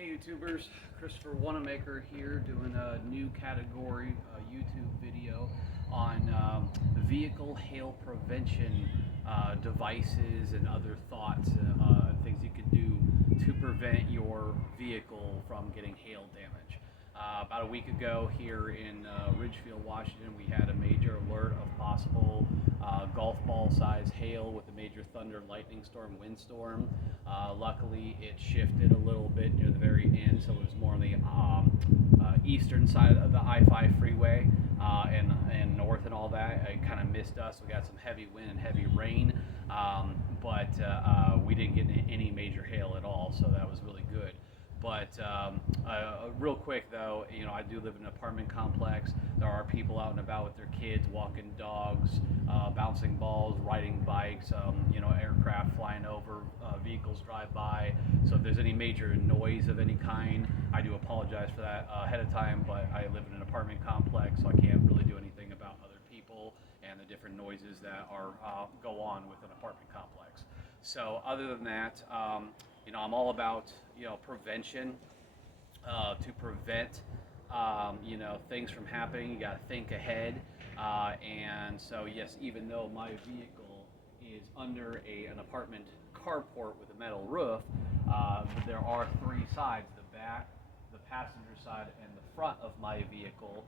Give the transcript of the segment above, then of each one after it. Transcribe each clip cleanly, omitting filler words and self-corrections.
Hey YouTubers, Christopher Wanamaker here doing a new category YouTube video on vehicle hail prevention devices and other thoughts, things you could do to prevent your vehicle from getting hail damage. About a week ago here in Ridgefield, Washington, we had a major alert of possible golf ball size hail with a major thunder, lightning storm, windstorm. Luckily, it shifted a little bit near the very end, so it was more on the eastern side of the I-5 freeway and north and all that. It kind of missed us. We got some heavy wind and heavy rain, but we didn't get any major hail at all, so that was really good. But real quick though, you know, I do live in an apartment complex. There are people out and about with their kids, walking dogs, bouncing balls, riding bikes, you know, aircraft flying over, vehicles drive by. So if there's any major noise of any kind, I do apologize for that ahead of time, but I live in an apartment complex, so I can't really do anything about other people and the different noises that are go on with an apartment complex. So other than that, you know, I'm all about, you know, prevention, to prevent, you know, things from happening. You got to think ahead. And so, yes, even though my vehicle is under an apartment carport with a metal roof, there are three sides, the back, the passenger side, and the front of my vehicle,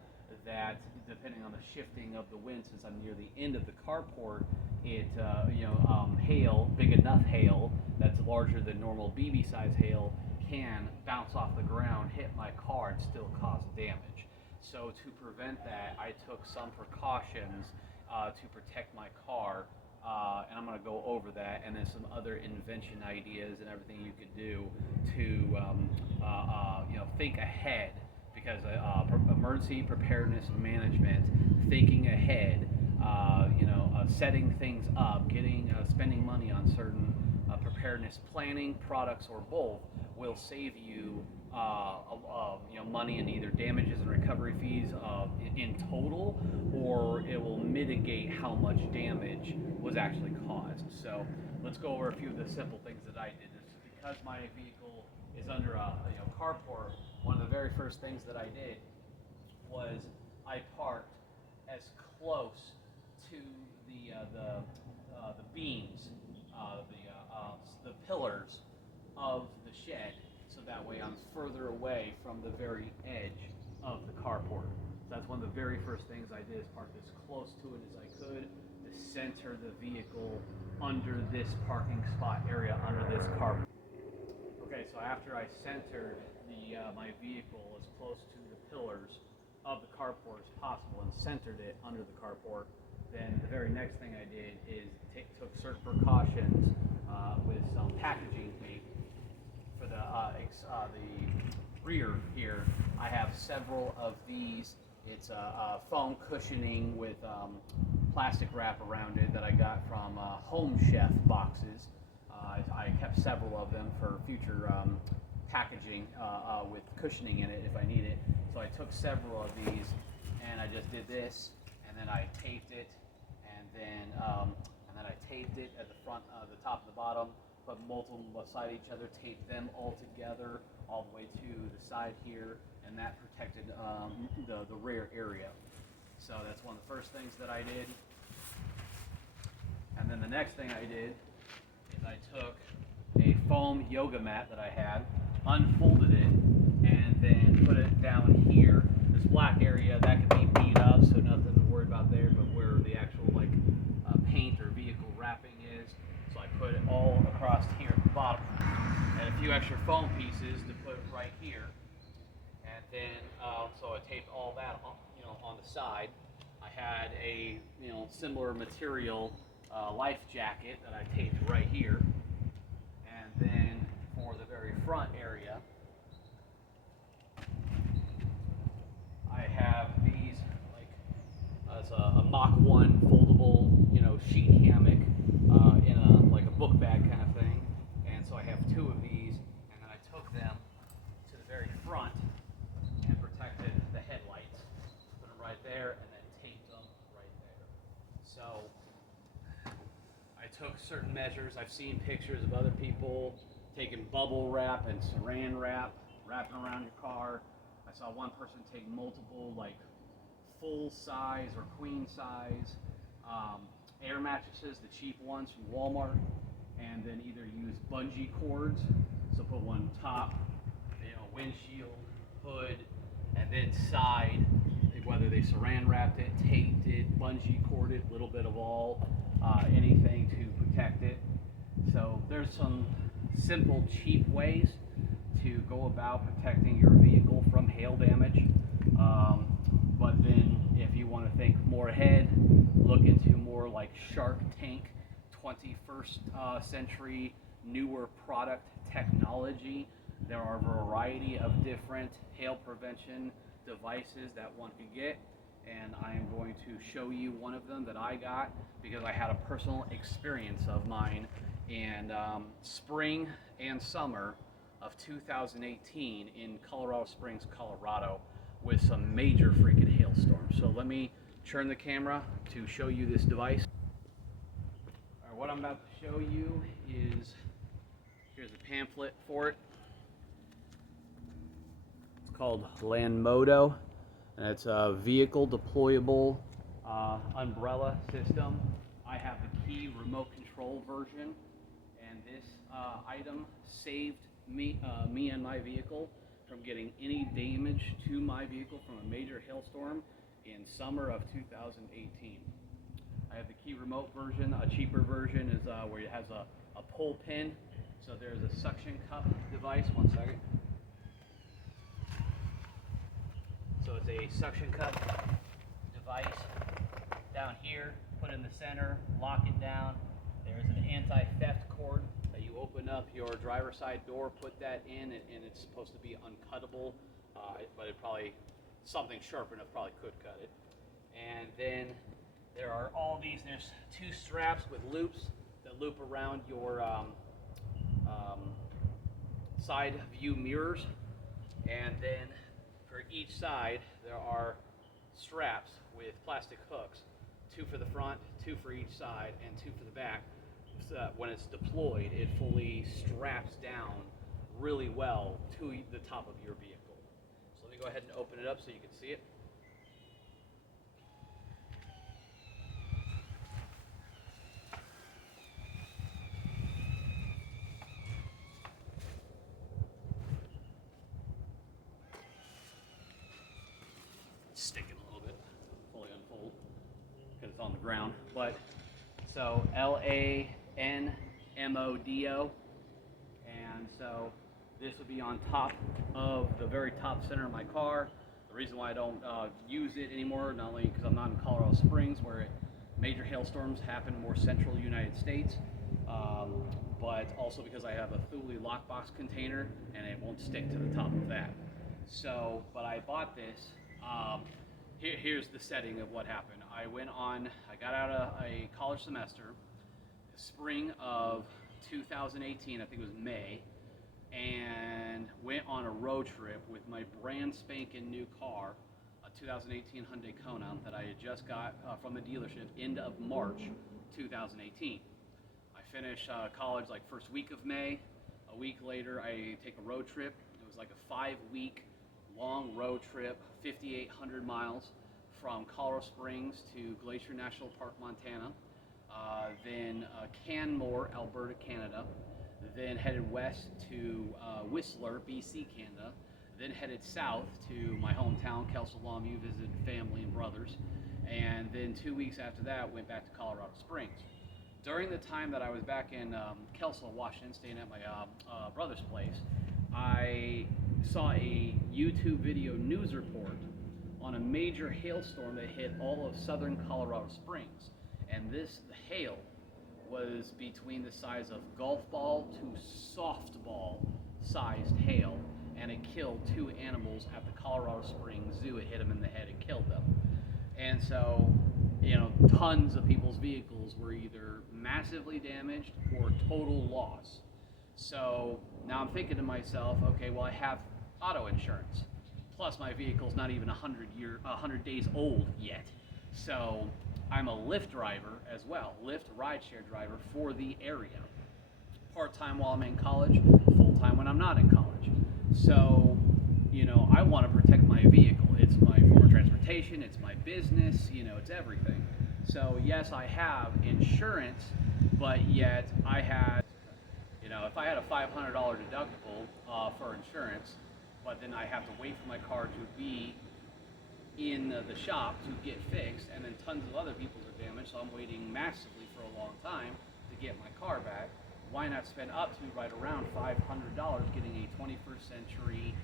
that depending on the shifting of the wind, since I'm near the end of the carport, it, you know, hail, big enough hail that's larger than normal BB size hail, can bounce off the ground, hit my car, and still cause damage. So to prevent that, I took some precautions to protect my car, and I'm going to go over that, and then some other invention ideas and everything you could do to, you know, think ahead, because emergency preparedness management, thinking ahead, you know, setting things up, getting spending money on certain preparedness planning products or both will save you, you know, money in either damages and recovery fees in total, or it will mitigate how much damage was actually caused. So let's go over a few of the simple things that I did. Because my vehicle is under a, you know, carport, one of the very first things that I did was I parked as close to the beams, the pillars of the shed, so that way I'm further away from the very edge of the carport. So that's one of the very first things I did, is park as close to it as I could to center the vehicle under this parking spot area, under this carport. Okay, so after I centered my vehicle as close to the pillars of the carport as possible and centered it under the carport, then the very next thing I did is took certain precautions with some packaging tape for the rear here. I have several of these. It's foam cushioning with plastic wrap around it that I got from Home Chef boxes. I kept several of them for future packaging with cushioning in it if I need it. So I took several of these and I just did this, and then I taped it, and then I taped it at the front, the top and the bottom, put multiple beside each other, taped them all together all the way to the side here, and that protected the rear area. So that's one of the first things that I did. And then the next thing I did is I took a foam yoga mat that I had, unfolded it, and then put it down here. This black area, that could be beat up, so nothing to worry about there, but where the actual paint or vehicle wrapping is. So I put it all across here at the bottom, and a few extra foam pieces to put right here. And then, so I taped all that on, you know, on the side. I had a, you know, similar material life jacket that I taped right here. And then for the very front area, I have these as a Mach 1 foldable, you know, sheet hammock in a book bag kind of thing. And so I have two of these, and then I took them to the very front and protected the headlights. Put them right there, and then taped them right there. So I took certain measures. I've seen pictures of other people taking bubble wrap and saran wrap, wrapping around your car. I saw one person take multiple, like full size or queen size air mattresses, the cheap ones from Walmart, and then either use bungee cords, so put one top, windshield, hood, and then side, whether they saran wrapped it, taped it, bungee corded, a little bit of all, anything to protect it. So there's some simple, cheap ways to go about protecting your vehicle from hail damage. But then if you want to think more ahead, look into more like Shark Tank, 21st century, newer product technology. There are a variety of different hail prevention devices that one can get, and I am going to show you one of them that I got because I had a personal experience of mine in spring and summer of 2018 in Colorado Springs, Colorado, with some major freaking hailstorms. So let me turn the camera to show you this device. All right, what I'm about to show you is, here's a pamphlet for it. It's called Landmodo, and it's a vehicle deployable umbrella system. I have the key remote control version, and this item saved me and my vehicle from getting any damage to my vehicle from a major hailstorm in summer of 2018. I have the key remote version. A cheaper version is where it has a pull pin. So there's a suction cup device. One second. So it's a suction cup device down here, put in the center, lock it down. There's an anti-theft cord that you open up your driver's side door, put that in, and it's supposed to be uncuttable, but it probably, something sharp enough probably could cut it. And then there are all these, there's two straps with loops that loop around your side view mirrors, and then for each side there are straps with plastic hooks, two for the front, two for each side, and two for the back, so that when it's deployed it fully straps down really well to the top of your vehicle. So let me go ahead and open it up so you can see it. Sticking a little bit, fully unfold because it's on the ground. But so Landmodo, and so this would be on top of the very top center of my car. The reason why I don't use it anymore, not only because I'm not in Colorado Springs where major hailstorms happen in more central United States, but also because I have a Thule lockbox container and it won't stick to the top of that. So, but I bought this. Here's the setting of what happened. I got out of a college semester, spring of 2018, I think it was May, and went on a road trip with my brand spanking new car, a 2018 Hyundai Kona that I had just got from the dealership end of March 2018. I finished college like first week of May. A week later, I take a road trip. It was like a 5-week long road trip, 5,800 miles from Colorado Springs to Glacier National Park, Montana, then Canmore, Alberta, Canada, then headed west to Whistler, BC, Canada, then headed south to my hometown, Kelso Longview, visited family and brothers, and then 2 weeks after that went back to Colorado Springs. During the time that I was back in Kelso, Washington, staying at my brother's place, I saw a YouTube video news report on a major hailstorm that hit all of southern Colorado Springs. And the hail was between the size of golf ball to softball sized hail, and it killed 2 animals at the Colorado Springs Zoo. It hit them in the head and killed them. And so, tons of people's vehicles were either massively damaged or total loss. So now I'm thinking to myself, okay, well, I have auto insurance. Plus my vehicle's not even 100 days old yet. So I'm a Lyft driver as well, Lyft rideshare driver for the area. Part-time while I'm in college, full-time when I'm not in college. So want to protect my vehicle. It's my form of transportation, it's my business, it's everything. So yes, I have insurance, but yet I had, if I had a $500 deductible for insurance, but then I have to wait for my car to be in the shop to get fixed, and then tons of other people's are damaged, so I'm waiting massively for a long time to get my car back. Why not spend up to right around $500 getting a 21st century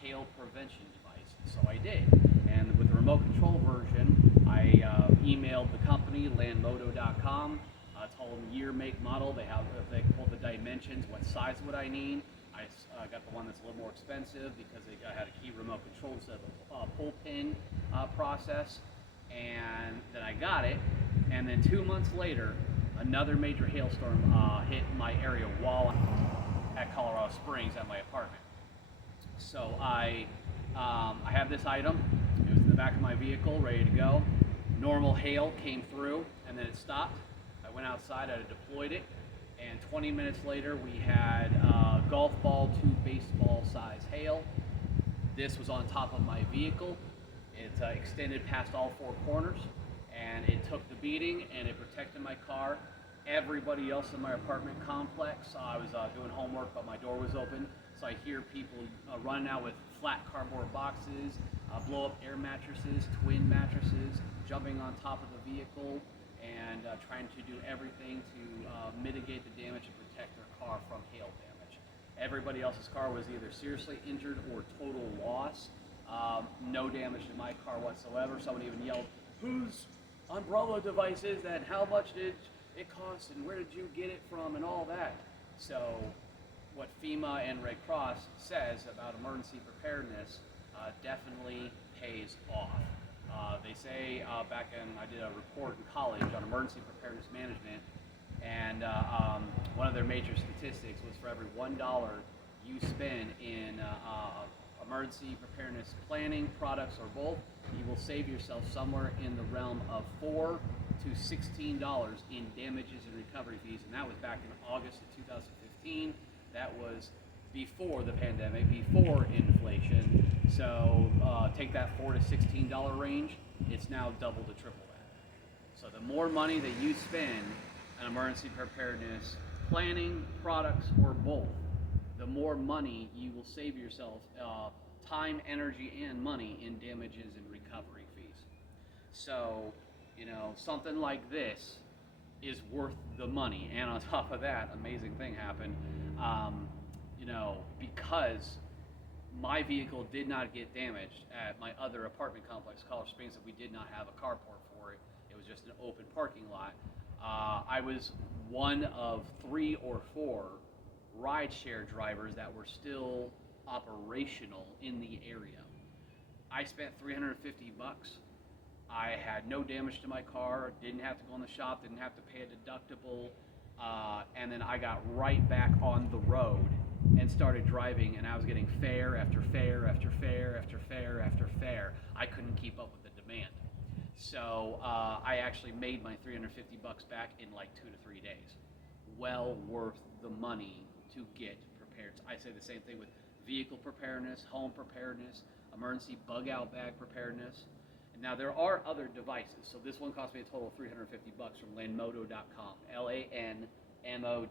hail prevention device? So I did, and with the remote control version, I emailed the company, landmodo.com, told them year, make, model. They pulled the dimensions, what size would I need. I got the one that's a little more expensive because I had a key remote control instead of a pull pin process, and then I got it, and then 2 months later, another major hailstorm hit my area while at Colorado Springs at my apartment. So I have this item. It was in the back of my vehicle, ready to go. Normal hail came through, and then it stopped. I went outside, I deployed it, and 20 minutes later we had golf ball to baseball size hail. This was on top of my vehicle. It extended past all four corners, and it took the beating, and it protected my car. Everybody else in my apartment complex, I was doing homework, but my door was open, so I hear people running out with flat cardboard boxes, blow up air mattresses, twin mattresses, jumping on top of the vehicle, and trying to do everything to mitigate the damage and protect their car from hail damage. Everybody else's car was either seriously injured or total loss. No damage to my car whatsoever. Someone even yelled, "Whose umbrella device is that? How much did it cost, and where did you get it from?" and all that. So what FEMA and Red Cross says about emergency preparedness definitely pays off. They say back in, I did a report in college on emergency preparedness management, and one of their major statistics was for every $1 you spend in emergency preparedness planning, products, or both, you will save yourself somewhere in the realm of $4 to $16 in damages and recovery fees, and that was back in August of 2015. That was before the pandemic, before inflation. So take that $4 to $16 range, it's now double to triple that. So the more money that you spend on emergency preparedness planning, products, or both, the more money you will save yourself time, energy, and money in damages and recovery fees. So, something like this is worth the money. And on top of that, amazing thing happened, because my vehicle did not get damaged at my other apartment complex, Colorado Springs, that we did not have a carport for it. It was just an open parking lot. I was one of 3 or 4 rideshare drivers that were still operational in the area. I spent $350. I had no damage to my car, didn't have to go in the shop, didn't have to pay a deductible, and then I got right back on the road and started driving, and I was getting fare after fare after fare after fare after fare. I couldn't keep up with the demand. So I actually made my $350 back in like 2 to 3 days. Well worth the money to get prepared. I say the same thing with vehicle preparedness, home preparedness, emergency bug out bag preparedness. And now there are other devices. So this one cost me a total of $350 from landmodo.com, LANMODO.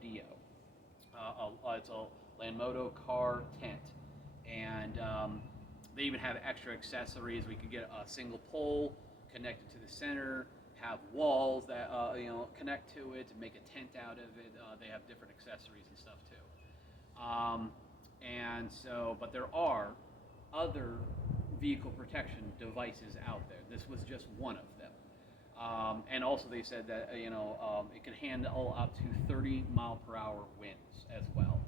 It's a Landmodo car tent, and they even have extra accessories. We could get a single pole connected to the center, have walls that connect to it to make a tent out of it. They have different accessories and stuff too. But there are other vehicle protection devices out there. This was just one of them. And also they said that it can handle up to 30 mile per hour winds as well.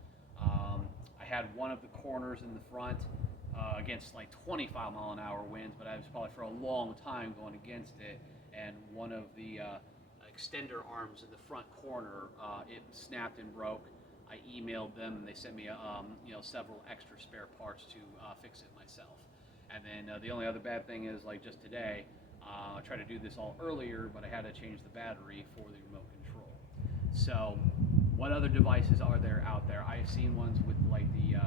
I had one of the corners in the front against like 25 mile an hour winds, but I was probably for a long time going against it. And one of the extender arms in the front corner, it snapped and broke. I emailed them, and they sent me several extra spare parts to fix it myself. And then the only other bad thing is, like just today, I tried to do this all earlier, but I had to change the battery for the remote control. So what other devices are there out there? I've seen ones with like the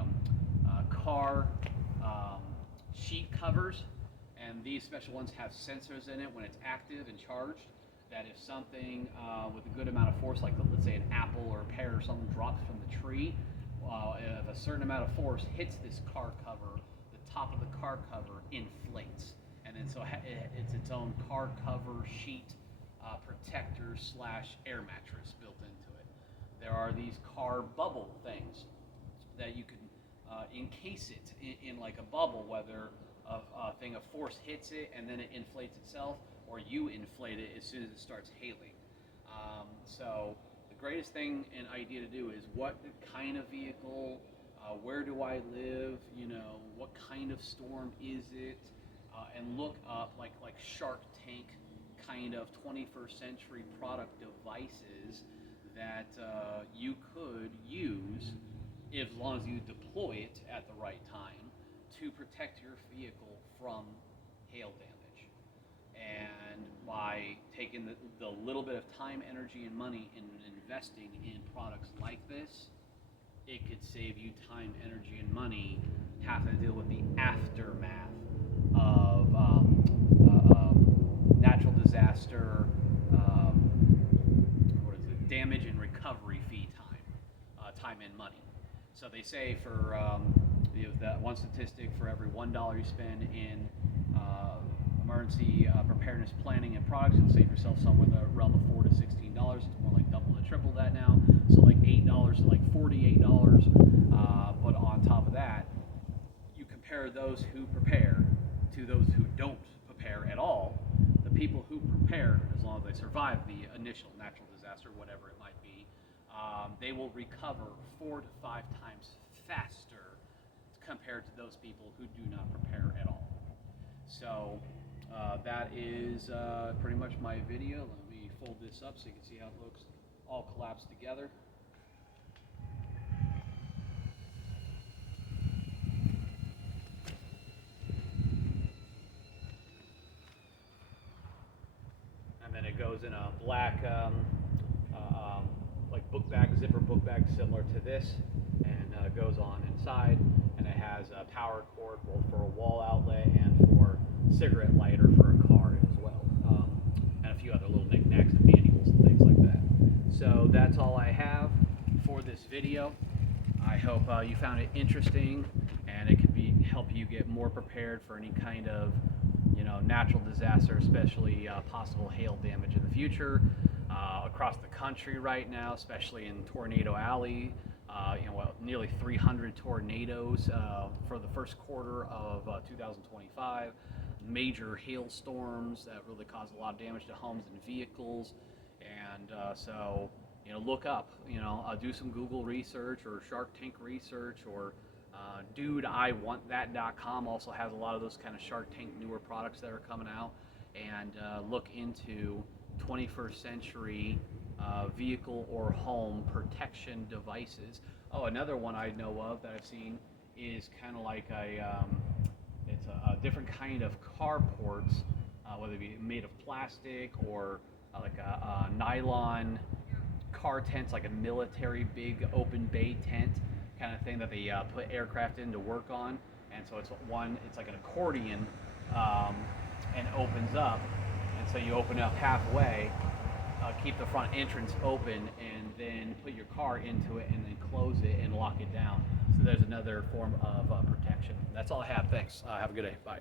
car sheet covers, and these special ones have sensors in it when it's active and charged, that if something with a good amount of force, like let's say an apple or a pear or something drops from the tree, if a certain amount of force hits this car cover, the top of the car cover inflates. And then so it's its own car cover sheet protector / air mattress built into it. There are these car bubble things that you can encase it in like a bubble, whether a thing of force hits it and then it inflates itself, or you inflate it as soon as it starts hailing. So the greatest thing and idea to do is what kind of vehicle, where do I live, what kind of storm is it, and look up like Shark Tank kind of 21st century product devices that you could use, as long as you deploy it at the right time, to protect your vehicle from hail damage. And by taking the little bit of time, energy, and money in investing in products like this, it could save you time, energy, and money having to deal with the aftermath of natural disaster, damage and recovery fee time and money. So they say for that one statistic, for every $1 you spend in emergency preparedness planning and products, you'll save yourself somewhere in the realm of $4 to $16. It's more like double to triple that now. So like $8 to like $48. But on top of that, you compare those who prepare to those who don't prepare at all. The people who prepare, as long as they survive the initial natural disaster, whatever it might be, they will recover 4 to 5 times faster compared to those people who do not prepare at all. So that is pretty much my video. Let me fold this up so you can see how it looks all collapsed together. And then it goes in a black like book bag, zipper book bag similar to this, and goes on inside, and it has a power cord both for a wall outlet and for cigarette lighter for a car as well, and a few other little knickknacks and manuals and things like that. So that's all I have for this video. I hope you found it interesting, and it could help you get more prepared for any kind of natural disaster, especially possible hail damage in the future. Across the country right now, especially in Tornado Alley, nearly 300 tornadoes for the first quarter of 2025. Major hailstorms that really cause a lot of damage to homes and vehicles. And so, look up, do some Google research or Shark Tank research, or dudeIwantThat.com also has a lot of those kind of Shark Tank newer products that are coming out, and look into 21st century vehicle or home protection devices. Oh, another one I know of that I've seen is kind of like it's a different kind of carports, whether it be made of plastic or like a nylon car tents, like a military big open bay tent kind of thing that they put aircraft in to work on. And so it's like an accordion, and opens up. And so you open up halfway, keep the front entrance open, and then put your car into it, and then close it and lock it down. So there's another form of protection. That's all I have. Thanks. Have a good day. Bye.